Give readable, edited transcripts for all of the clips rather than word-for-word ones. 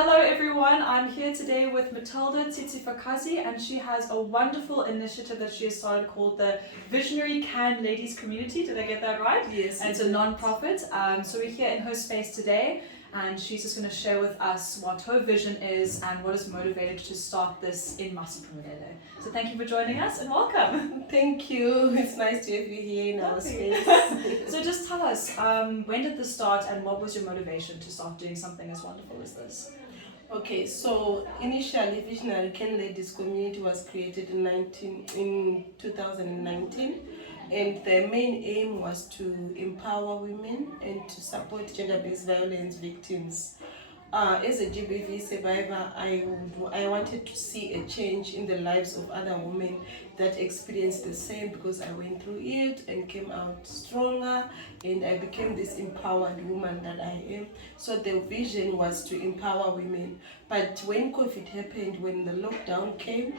Hello everyone, I'm here today with Matilda Fakazi, and she has a wonderful initiative that she has started called the Visionary Can Ladies Community. Did I get that right? Yes. And it's a non-profit. So we're here in her space today, and she's just going to share with us what her vision is and what has motivated to start this in Masiphumelele. So thank you for joining us and welcome. Thank you. It's nice to have you here in our space. So just tell us, when did this start and what was your motivation to start doing something as wonderful as this? Okay, so initially Visionary Can Ladies Community was created in 2019, and the main aim was to empower women and to support gender-based violence victims. As a GBV survivor, I wanted to see a change in the lives of other women that experienced the same, because I went through it and came out stronger, and I became this empowered woman that I am. So the vision was to empower women. But when COVID happened, when the lockdown came,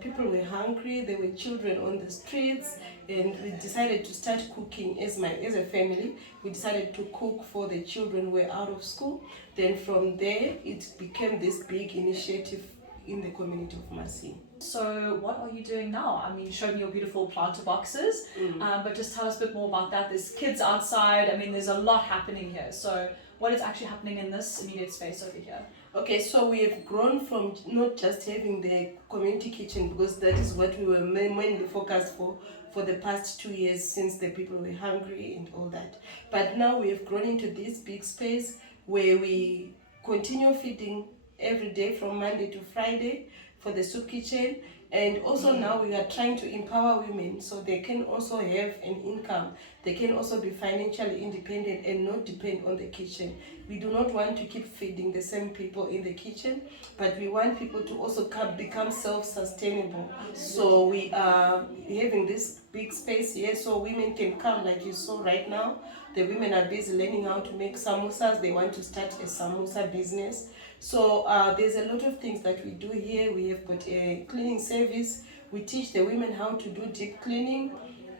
people were hungry, there were children on the streets, and we decided to start cooking as a family. We decided to cook for the children who were out of school. Then from there, it became this big initiative in the community of Masi. So what are you doing now? I mean, you showed me your beautiful planter boxes, but just tell us a bit more about that. There's kids outside. I mean, there's a lot happening here. So what is actually happening in this immediate space over here? Okay, so we have grown from not just having the community kitchen, because that is what we were mainly focused for the past 2 years, since the people were hungry and all that. But now we have grown into this big space where we continue feeding every day from Monday to Friday for the soup kitchen. And also now we are trying to empower women so they can also have an income. They can also be financially independent and not depend on the kitchen. We do not want to keep feeding the same people in the kitchen, but we want people to also become self-sustainable. So we are having this big space here so women can come, like you saw right now. The women are busy learning how to make samosas. They want to start a samosa business. So there's a lot of things that we do here. We have got a cleaning service. We teach the women how to do deep cleaning.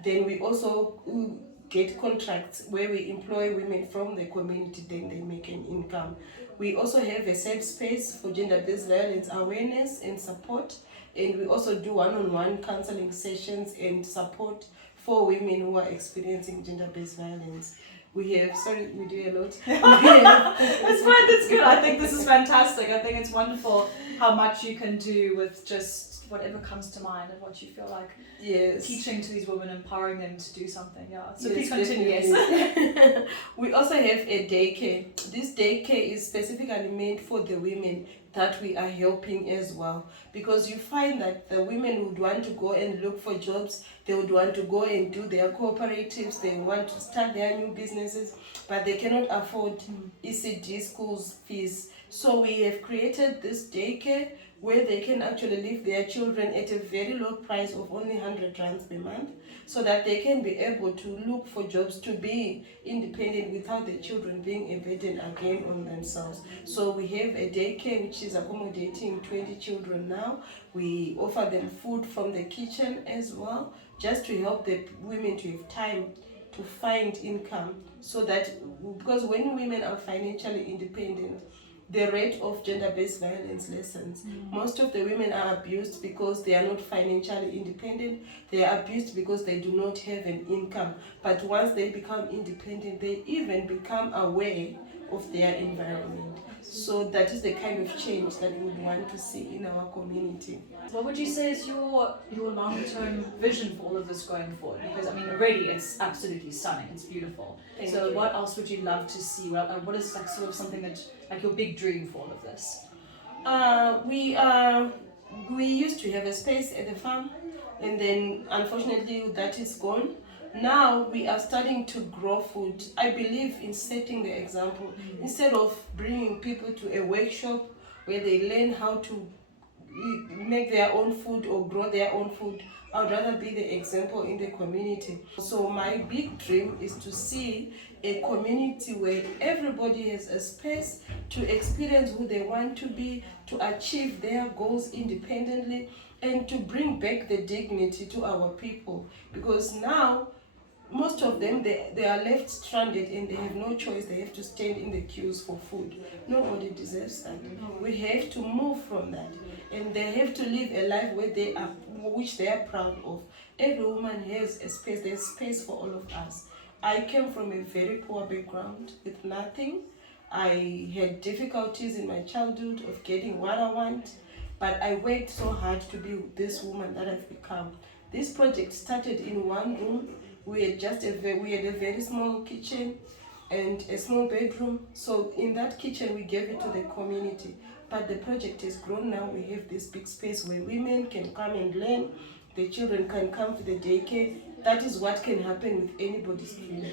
Then we also get contracts where we employ women from the community, then they make an income. We also have a safe space for gender-based violence awareness and support. And we also do one-on-one counseling sessions and support for women who are experiencing gender-based violence. We do a lot. That's fine, that's good. I think this is fantastic. I think it's wonderful how much you can do with just whatever comes to mind and what you feel like teaching to these women, empowering them to do something. Yeah. So please continue. Yes. We also have a daycare. This daycare is specifically made for the women that we are helping as well, because you find that the women would want to go and look for jobs, they would want to go and do their cooperatives, they want to start their new businesses, but they cannot afford ECD schools fees. So we have created this daycare where they can actually leave their children at a very low price of only 100 rands per month, so that they can be able to look for jobs to be independent without the children being a burden again on themselves. So we have a daycare which is accommodating 20 children now. We offer them food from the kitchen as well, just to help the women to have time to find income, so that, because when women are financially independent, the rate of gender-based violence lessens. Most of the women are abused because they are not financially independent. They are abused because they do not have an income. But once they become independent, they even become aware of their environment. So that is the kind of change that we would want to see in our community. What would you say is your long-term vision for all of this going forward? Because I mean, already it's absolutely stunning. It's beautiful. Thank so you. What else would you love to see? What is like sort of something that, like, your big dream for all of this? We used to have a space at the farm, and then unfortunately that is gone. Now we are starting to grow food. I believe in setting the example. Instead of bringing people to a workshop where they learn how to make their own food or grow their own food, I would rather be the example in the community. So my big dream is to see a community where everybody has a space to experience who they want to be, to achieve their goals independently, and to bring back the dignity to our people. Because now most of them, they are left stranded and they have no choice. They have to stand in the queues for food. Nobody deserves that. We have to move from that, and they have to live a life which they are proud of. Every woman has a space. There's space for all of us. I came from a very poor background with nothing. I had difficulties in my childhood of getting what I want, but I worked so hard to be this woman that I've become. This project started in one room. We had a very small kitchen and a small bedroom. So in that kitchen, we gave it to the community. But the project has grown now. We have this big space where women can come and learn. The children can come to the daycare. That is what can happen with anybody's dream.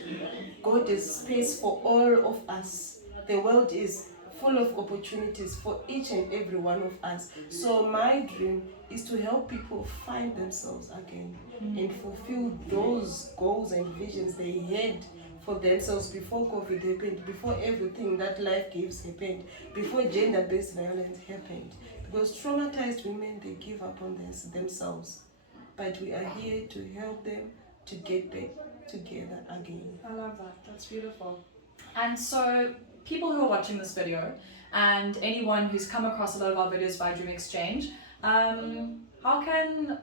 God has space for all of us. The world is full of opportunities for each and every one of us. So my dream is to help people find themselves again and fulfill those goals and visions they had for themselves before COVID happened, before everything that life gives happened, before gender-based violence happened. Because traumatized women, they give up on themselves. But we are here to help them to get back together again. I love that. That's beautiful. And so people who are watching this video and anyone who's come across a lot of our videos by Dream Exchange, how can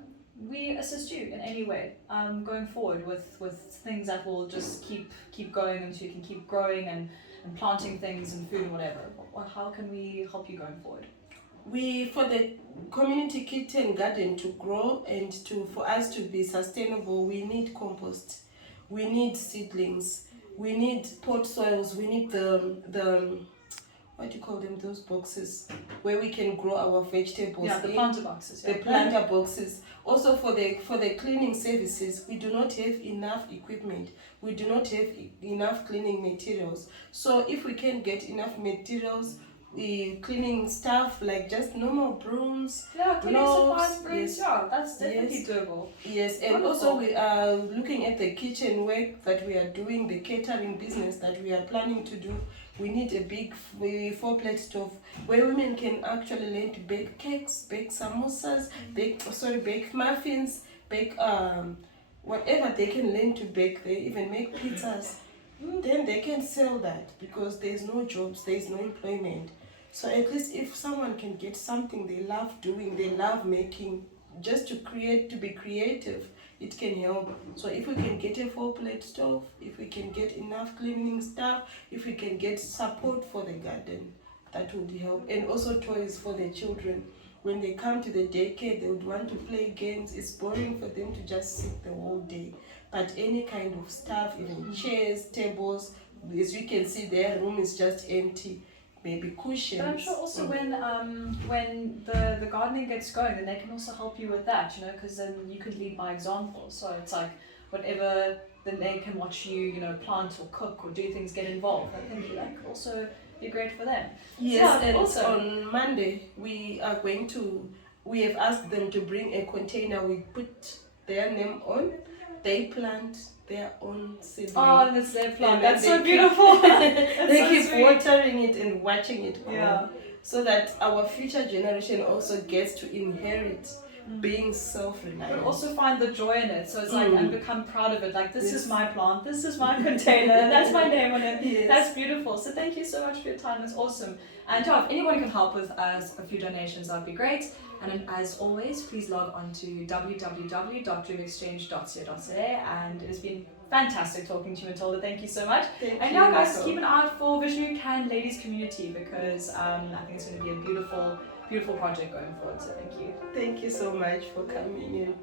we assist you in any way going forward with things that will just keep going and so you can keep growing and planting things and food and whatever? How can we help you going forward? For the community kitchen garden to grow and for us to be sustainable, we need compost, we need seedlings, we need pot soils, we need the what do you call them, those boxes where we can grow our vegetables. Yeah, the planter boxes. Yeah. The planter boxes. Also for the cleaning services, we do not have enough equipment. We do not have enough cleaning materials. So if we can get enough materials, cleaning stuff like just normal brooms, cleaning gloves, supplies, brooms, that's definitely doable. Yes, and Wonderful. also we are looking at the kitchen work that we are doing, the catering business that we are planning to do. We need a big 4-plate stove where women can actually learn to bake cakes, bake samosas, bake muffins, bake whatever they can learn to bake. They even make pizzas. Then they can sell that because there's no jobs, there's no employment. So at least if someone can get something they love doing, they love making, just to be creative, it can help. So if we can get a 4-plate stove, if we can get enough cleaning stuff, if we can get support for the garden, that would help. And also toys for the children. When they come to the daycare, they would want to play games. It's boring for them to just sit the whole day. But any kind of stuff, even chairs, tables, as you can see, their room is just empty. Maybe cushions. But I'm sure also when the gardening gets going, then they can also help you with that, because then you can lead by example. So it's like whatever, then they can watch you, plant or cook or do things, get involved. I think also be great for them. Yes, so, and also on Monday we have asked them to bring a container. We put their name on. They plant their own seedling. Oh, and it's their plant. That's so beautiful. They keep watering it and watching it grow. Yeah. So that our future generation also gets to inherit being self-reliant. But also find the joy in it. So it's like, and become proud of it. Like, this is my plant, this is my container, and that's my name on it. Yes. That's beautiful. So thank you so much for your time. It's awesome. And if anyone can help with a few donations, that'd be great. And as always, please log on to www.dreamexchange.co.za. And it has been fantastic talking to you, Matilda. Thank you so much. Thank now, you, guys, Nicole. keep an eye out for Visionary Can Ladies Community, because I think it's going to be a beautiful project going forward. So thank you. Thank you so much for coming in.